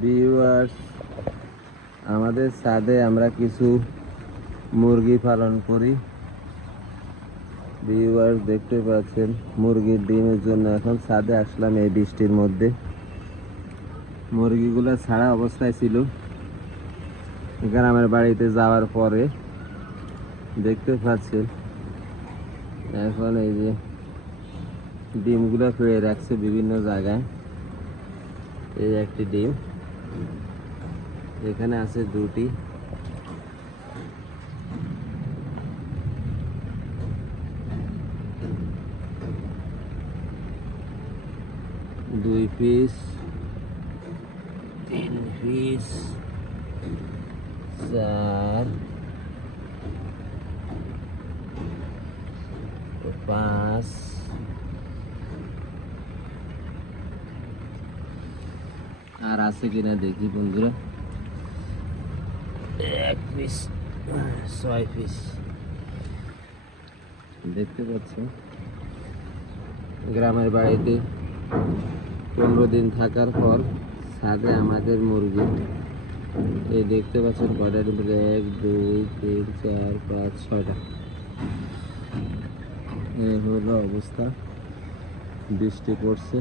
Viewers, আমাদের ছাদে আমরা কিছু মুরগি পালন করি। ভিউয়ার্স, দেখতে পাচ্ছেন মুরগির ডিমের জন্য এখন ছাদে আসলাম এই বৃষ্টির মধ্যে। মুরগিগুলো ছাড়া অবস্থায় ছিল। গ্রামের বাড়িতে যাওয়ার পরে দেখতে পাচ্ছেন এখন এই যে ডিমগুলো ফেলে রাখছে বিভিন্ন জায়গায়। এই একটি ডিম, এখানে আছে দুটি, দুই পিস, তিন পিস, চার, পাঁচ, আর আছে কিনা দেখি বন্ধুরা। এক পিস, 6 পিস। দেখতে পাচ্ছেন গ্রামের বাড়িতে 15 দিন থাকার পর ছাদে আমাদের মুরগি। এই দেখতে পাচ্ছেন কয়টা ডিম, 1 2 3 4 5 6টা। এই হলো অবস্থা, বৃষ্টি পড়ছে।